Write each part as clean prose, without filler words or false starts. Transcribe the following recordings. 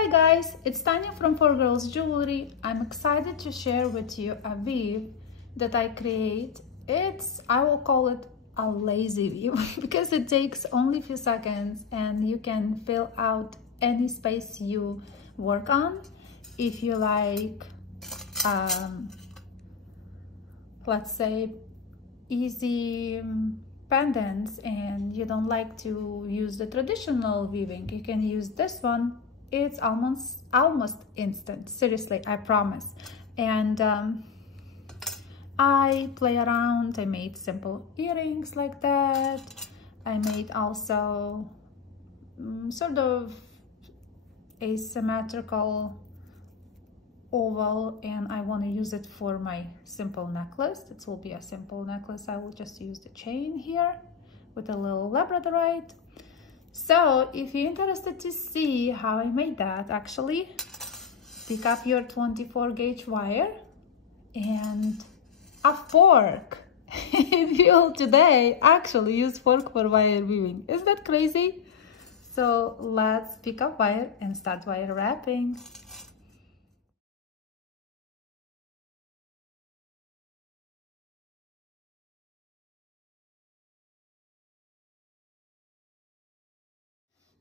Hi guys, it's Tanya from 4Girls Jewelry. I'm excited to share with you a weave that I create. I will call it a lazy weave because it takes only a few seconds and you can fill out any space you work on. If you like, let's say, easy pendants and you don't like to use the traditional weaving, you can use this one. It's almost instant, seriously, I promise. And I play around. I made simple earrings like that. I made also sort of asymmetrical oval, and I want to use it for my simple necklace. It will be a simple necklace. I will just use the chain here with a little labradorite. So if you're interested to see how I made that, actually pick up your 24 gauge wire and a fork. You'll today actually use fork for wire weaving. Isn't that crazy? So let's pick up wire and start wire wrapping.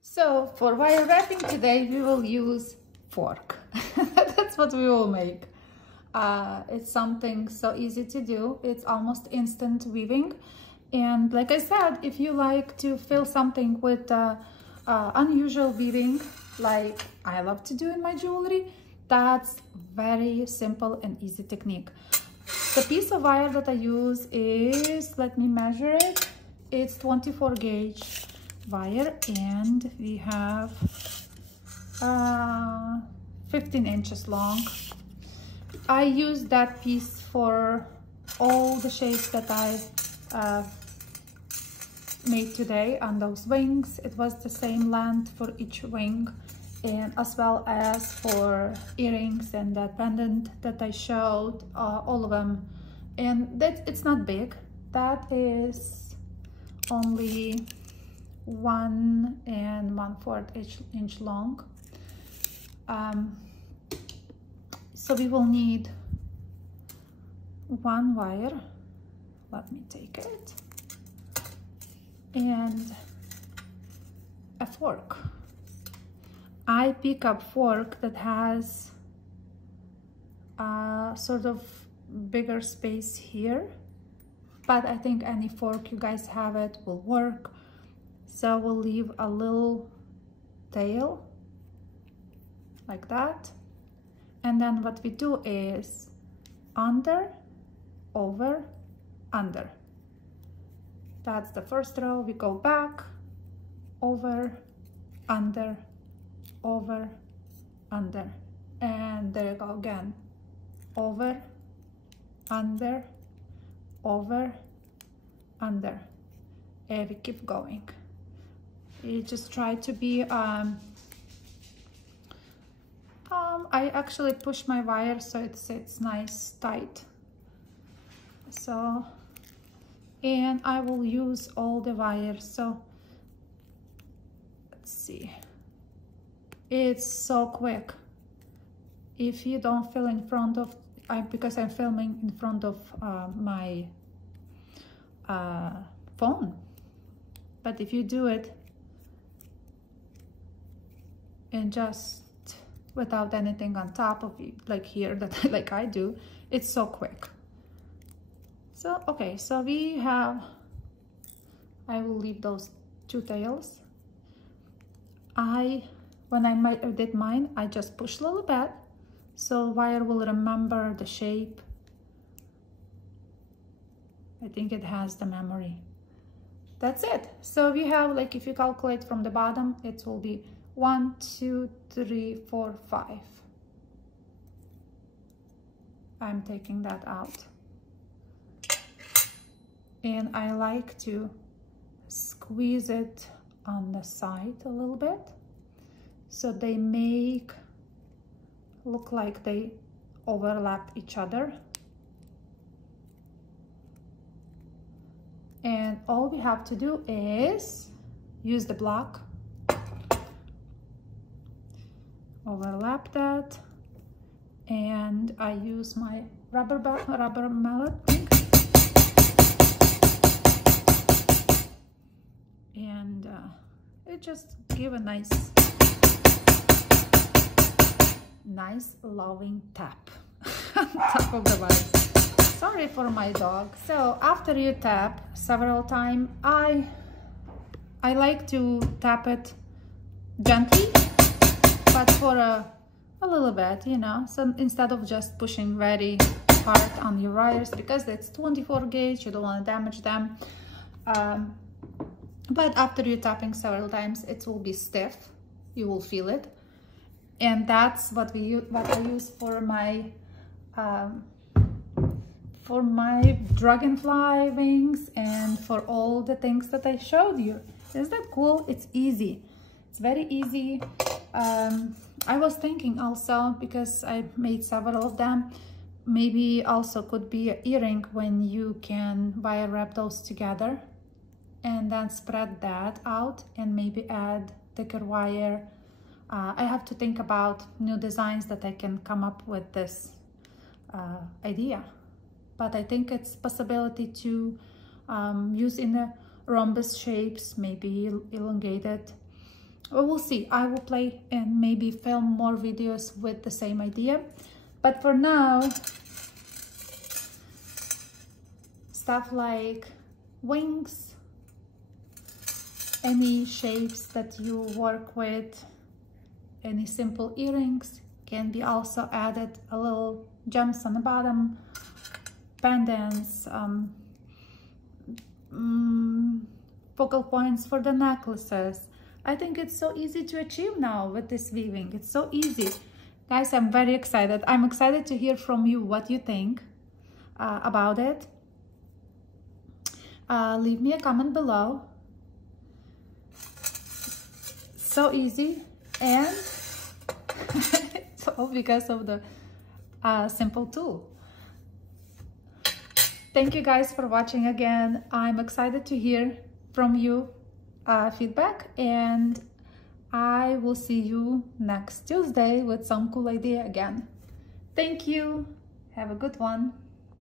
So for wire wrapping today, we will use fork. That's what we will make. It's something so easy to do. It's almost instant weaving. And like I said, if you like to fill something with unusual weaving, like I love to do in my jewelry, that's very simple and easy technique. The piece of wire that I use is, let me measure it, it's 24 gauge wire, and we have 15 inches long. I use that piece for all the shapes that I made today on those wings. It was the same length for each wing, and as well as for earrings and that pendant that I showed, all of them. And that it's not big, that is only 1 1/4 inch long. So we will need one wire, let me take it, and a fork. I pick up fork that has a sort of bigger space here, but I think any fork you guys have it will work. So we'll leave a little tail like that. And then what we do is under, over, under. That's the first row. We go back, over, under, over, under. And there you go again. Over, under, over, under. And we keep going. You just try to be I actually push my wire so it sits nice tight. So, and I will use all the wires. So let's see, it's so quick. If you don't fill in front of, because I'm filming in front of my phone, but if you do it and just without anything on top of it, like here, that like I do, it's so quick. So okay, so we have, I will leave those two tails. When I did mine, I just push a little bit so wire will remember the shape. I think it has the memory. That's it. So we have, like, if you calculate from the bottom, it will be 1 2 3 4 5. I'm taking that out, and I like to squeeze it on the side a little bit so they look like they overlap each other. And all we have to do is use the block overlap that, and I use my rubber mallet thing. And it just give a nice loving tap on top of the vase. Sorry for my dog. So after you tap several times, I like to tap it gently, but for a little bit, you know, so instead of just pushing very hard on your wires, because it's 24 gauge, you don't want to damage them. But after you're tapping several times, it will be stiff. You will feel it, and that's what I use for my dragonfly wings and for all the things that I showed you. Isn't that cool? It's easy. It's very easy. I was thinking also, because I made several of them, maybe also could be an earring when you can wire wrap those together and then spread that out and maybe add thicker wire. I have to think about new designs that I can come up with this idea, but I think it's possibility to use in the rhombus shapes, maybe elongated. We'll see. I will play and maybe film more videos with the same idea, but for now, stuff like wings, any shapes that you work with, any simple earrings can be also added, a little gems on the bottom, pendants, focal points for the necklaces. I think it's so easy to achieve now with this weaving. It's so easy. Guys, I'm very excited. I'm excited to hear from you what you think about it. Leave me a comment below. So easy, and it's all because of the simple tool. Thank you guys for watching again. I'm excited to hear from you feedback, and I will see you next Tuesday with some cool idea again. Thank you. Have a good one.